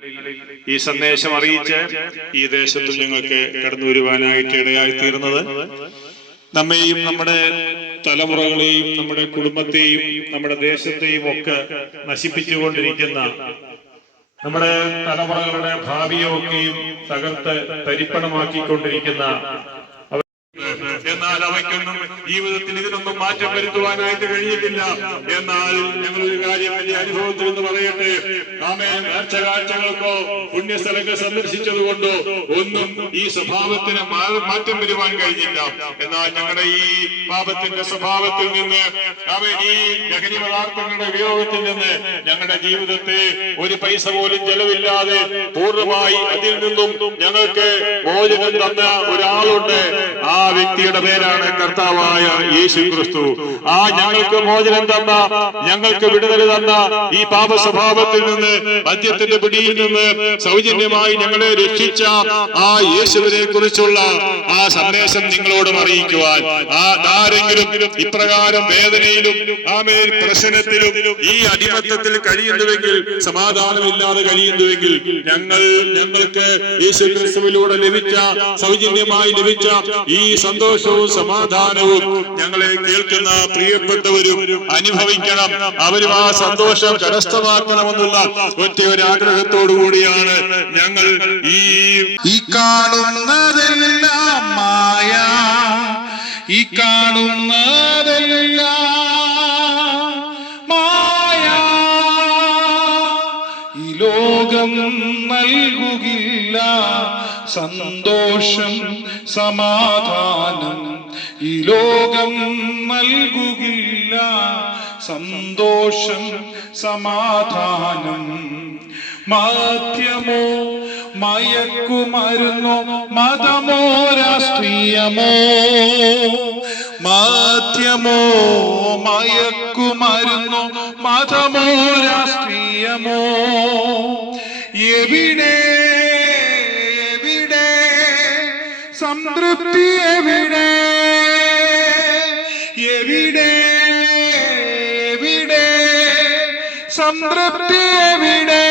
ഈ സന്ദേശം അറിയിച്ച് ഈ ദേശത്തും ഞങ്ങൾക്ക് കടന്നു വരുവാനായിട്ട് ഇടയായി തീർന്നത് നമ്മെയും നമ്മുടെ തലമുറകളെയും നമ്മുടെ കുടുംബത്തെയും നമ്മുടെ ദേശത്തെയും ഒക്കെ നശിപ്പിച്ചുകൊണ്ടിരിക്കുന്ന നമ്മുടെ തലമുറകളുടെ ഭാവിയൊക്കെയും തകർത്ത് തരിപ്പണമാക്കിക്കൊണ്ടിരിക്കുന്ന എന്നാൽ അവയ്ക്കൊന്നും ജീവിതത്തിൽ ഇതിനൊന്നും മാറ്റം വരുത്തുവാനായിട്ട് കഴിയുന്നില്ല. എന്നാൽ ഞങ്ങളൊരു കാര്യം വലിയ അനുഭവത്തിൽ എന്ന് പറയട്ടെ, കാഴ്ചകൾക്കോ പുണ്യസ്ഥലങ്ങൾ സന്ദർശിച്ചതുകൊണ്ടോ ഒന്നും ഈ സ്വഭാവത്തിന് മാറ്റം വരുവാൻ കഴിഞ്ഞില്ല. എന്നാൽ ഞങ്ങളുടെ ഈ പാപത്തിന്റെ സ്വഭാവത്തിൽ നിന്ന് ഈ ലഹരി പദാർത്ഥങ്ങളുടെ ഉപയോഗത്തിൽ നിന്ന് ഞങ്ങളുടെ ജീവിതത്തെ ഒരു പൈസ പോലും ചെലവില്ലാതെ പൂർണ്ണമായി അതിൽ നിന്നും ഞങ്ങൾക്ക് മോചനം തന്ന ഒരാളുണ്ട്. ആ വ്യക്തിയുടെ പേരാണ് കർത്താവായ യേശു ക്രിസ്തു. ഞങ്ങൾക്ക് മോചനം തന്ന, ഞങ്ങൾക്ക് വിടുതൽ തന്ന ഈ പാപ സ്വഭാവത്തിൽ നിന്ന്, മദ്യത്തിന്റെ പിടിയിൽ നിന്ന് സൗജന്യമായി ഞങ്ങളെ രക്ഷിച്ച ആ യേശുവിനെ കുറിച്ചുള്ള ആ സന്ദേശം നിങ്ങളോടും അറിയിക്കുവാൻ ആരെങ്കിലും ഇപ്രകാരം വേദനയിലും പ്രശ്നത്തിലും ഈ അടിമത്തത്തിൽ കഴിയുന്നുവെങ്കിൽ, സമാധാനമില്ലാതെ കഴിയുന്നുവെങ്കിൽ, ഞങ്ങൾക്ക് യേശു ക്രിസ്തുവിലൂടെ ലഭിച്ച, സൗജന്യമായി ലഭിച്ച ഈ സന്തോഷവും സമാധാനവും ഞങ്ങളെ കേൾക്കുന്ന പ്രിയപ്പെട്ടവരും അനുഭവിക്കണം. അവരും ആ സന്തോഷം കരസ്ഥമാക്കണമെന്നുള്ള ഒറ്റ ഒരു ആഗ്രഹത്തോടു കൂടിയാണ് ഞങ്ങൾ ഈ കാണുന്നതെല്ലാം മായ, ഈ കാണുന്നതെല്ലാം മായ, ഈ ലോകം നൽകുകില്ല സന്തോഷം സമാധാനം, ഈ ലോകം നൽകുകില്ല സന്തോഷം സമാധാനം. മാധ്യമോ മയക്കുമരുന്നോ മതമോ രാഷ്ട്രീയമോ, മാധ്യമോ മയക്കുമരുന്നോ മതമോ രാഷ്ട്രീയമോ, എവിടെ സംതൃപ്തി, എവിടെ എവിടെ എവിടെ സംതൃപ്തി, എവിടെ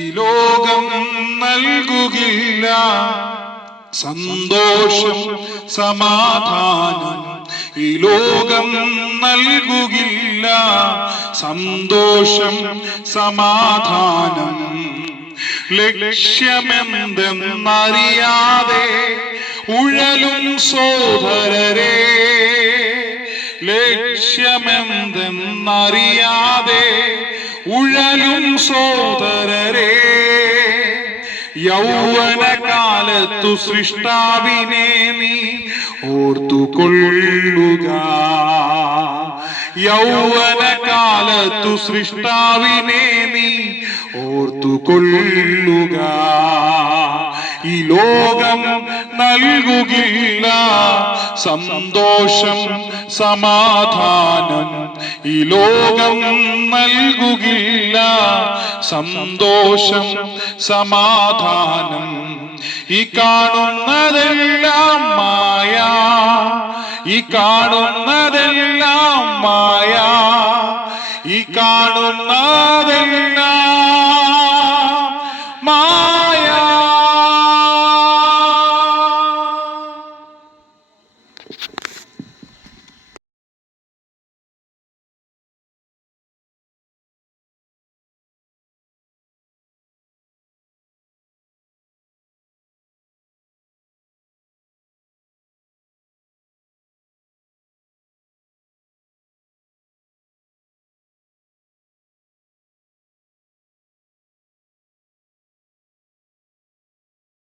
ഈ ലോകം നൽകുകില്ല സന്തോഷം സമാധാനം, ഈ ലോകം നൽകുകില്ല സന്തോഷം സമാധാനം. ലക്ഷ്യമെന്തെന്നറിയാതെ ഉഴലും സോദരരെ, ലക്ഷ്യമെന്തെന്നറിയാതെ ഉഴലും സോദരരെ, യൗവനകാലത്തു സൃഷ്ടാവിനെ നീ ഓർത്തുകൊള്ളുക, യൗവനകാലത്തു സൃഷ്ടാവിനെ നീ ഓർത്തുകൊള്ളുക. ഈ ലോകം നൽകുകില്ല സന്തോഷം സമാധാനം, ഈ ലോകം നൽകുകില്ല സന്തോഷം സമാധാനം. ഈ കാണുന്നതെല്ലാം മായ, ഈ കാണുന്നതെല്ലാം മായ, ഈ കാണുന്ന